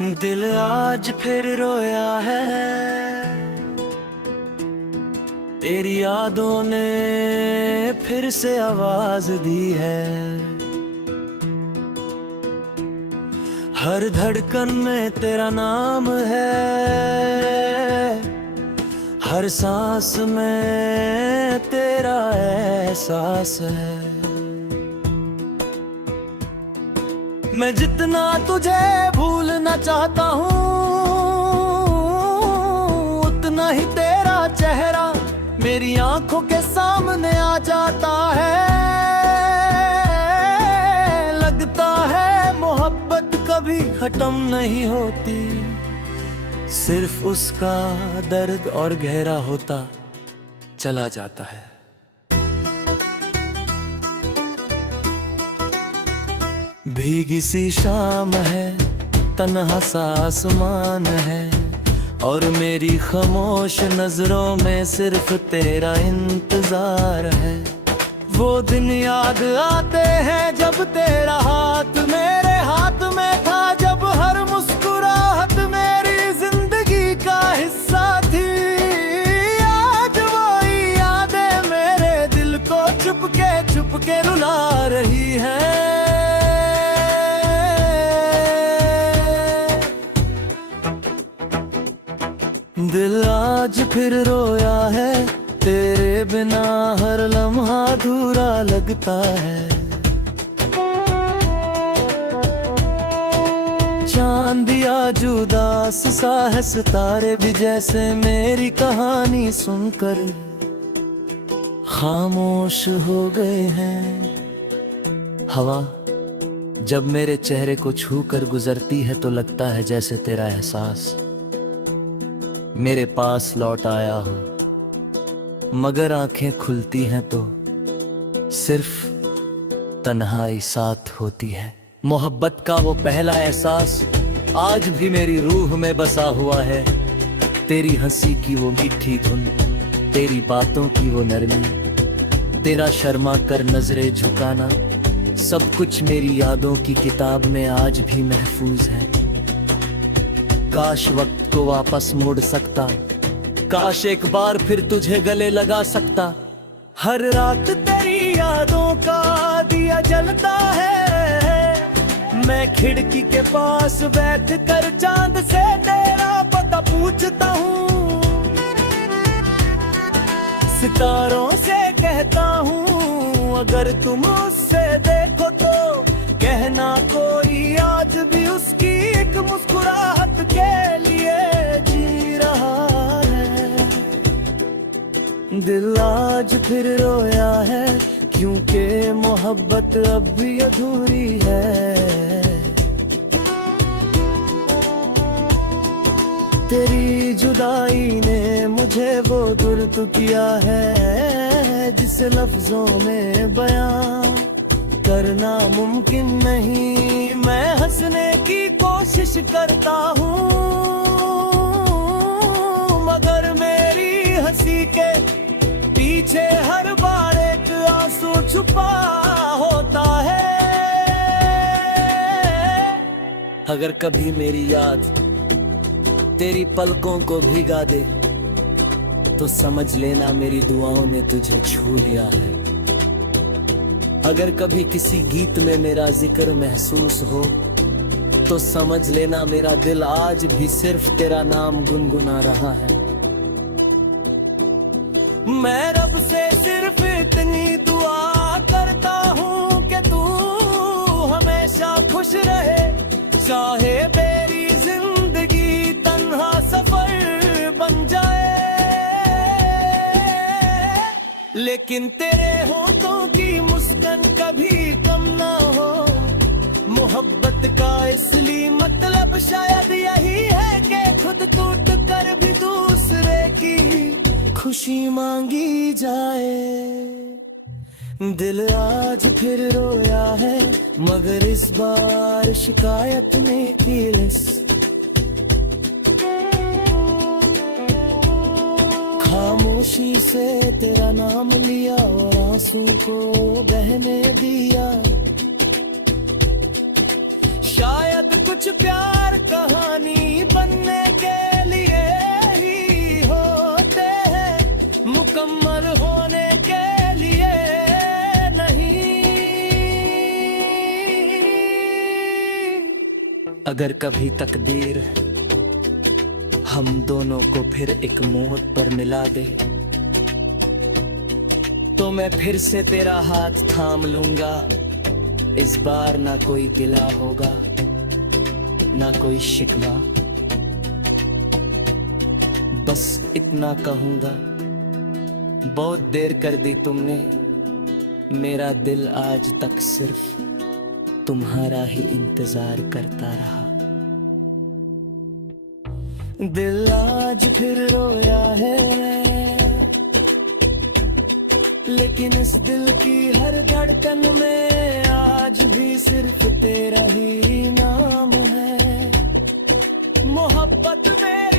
दिल आज फिर रोया है, तेरी यादों ने फिर से आवाज दी है। हर धड़कन में तेरा नाम है, हर सांस में तेरा एहसास है। मैं जितना तुझे भूलना चाहता हूँ, उतना ही तेरा चेहरा मेरी आंखों के सामने आ जाता है। लगता है मोहब्बत कभी खत्म नहीं होती, सिर्फ उसका दर्द और गहरा होता चला जाता है। भीगी सी शाम है, तन्हा सा आसमान है, और मेरी खामोश नजरों में सिर्फ तेरा इंतजार है। वो दिन याद आते हैं जब तेरा हाथ मेरे हाथ में था, जब हर मुस्कुराहट मेरी जिंदगी का हिस्सा थी। आज वही यादें मेरे दिल को चुपके रुला रही हैं। दिल आज फिर रोया है, तेरे बिना हर लम्हा अधूरा लगता है। चांद आज उदास सा है, सितारे भी जैसे मेरी कहानी सुनकर खामोश हो गए हैं। हवा जब मेरे चेहरे को छू कर गुजरती है तो लगता है जैसे तेरा एहसास मेरे पास लौट आया हो, मगर आंखें खुलती हैं तो सिर्फ तन्हाई साथ होती है। मोहब्बत का वो पहला एहसास आज भी मेरी रूह में बसा हुआ है। तेरी हंसी की वो मीठी धुन, तेरी बातों की वो नरमी, तेरा शर्मा कर नजरें झुकाना, सब कुछ मेरी यादों की किताब में आज भी महफूज है। काश वक्त को वापस मोड़ सकता, काश एक बार फिर तुझे गले लगा सकता। हर रात तेरी यादों का दिया जलता है, मैं खिड़की के पास बैठ कर चांद से तेरा पता पूछता हूँ। सितारों से कहता हूँ अगर तुम उससे देखो तो कहना कोई आज भी उसकी एक मुस्कुराहट के लिए जी रहा है। दिल आज फिर रोया है, क्योंकि मोहब्बत अब भी अधूरी है। तेरी जुदाई ने मुझे वो दुर्द किया है, जिसे लफ्जों में बयां करना मुमकिन नहीं। मैं हंसने की कोशिश करता हूँ, मगर मेरी हंसी के पीछे हर बार एक आंसू छुपा होता है। अगर कभी मेरी याद तेरी पलकों को भिगा दे तो समझ लेना मेरी दुआओं ने तुझे छू लिया है। अगर कभी किसी गीत में मेरा जिक्र महसूस हो तो समझ लेना मेरा दिल आज भी सिर्फ तेरा नाम गुनगुना रहा है। मैं रब से सिर्फ इतनी दुआ करता हूँ कि तू हमेशा खुश रहे, चाहे मेरी जिंदगी तन्हा सफर बन जाए। लेकिन तेरे होठों की मुस्कान कभी कम ना हो। मोहब्बत का असली मतलब शायद यही है कि खुद टूट कर भी दूसरे की खुशी मांगी जाए। दिल आज फिर रोया है, मगर इस बार शिकायत ने की लिस। खामोशी से तेरा नाम लिया और आंसू को बहने दिया। शायद कुछ प्यार कहानी बनने के लिए ही होते हैं, मुकम्मल होने के लिए नहीं। अगर कभी तकदीर हम दोनों को फिर एक मोड़ पर मिला दे, तो मैं फिर से तेरा हाथ थाम लूंगा। इस बार ना कोई गिला होगा, ना कोई शिकवा, बस इतना कहूंगा, बहुत देर कर दी तुमने, मेरा दिल आज तक सिर्फ तुम्हारा ही इंतजार करता रहा। दिल आज फिर रोया है, लेकिन इस दिल की हर धड़कन में आज भी सिर्फ तेरा ही नाम है। मोहब्बत में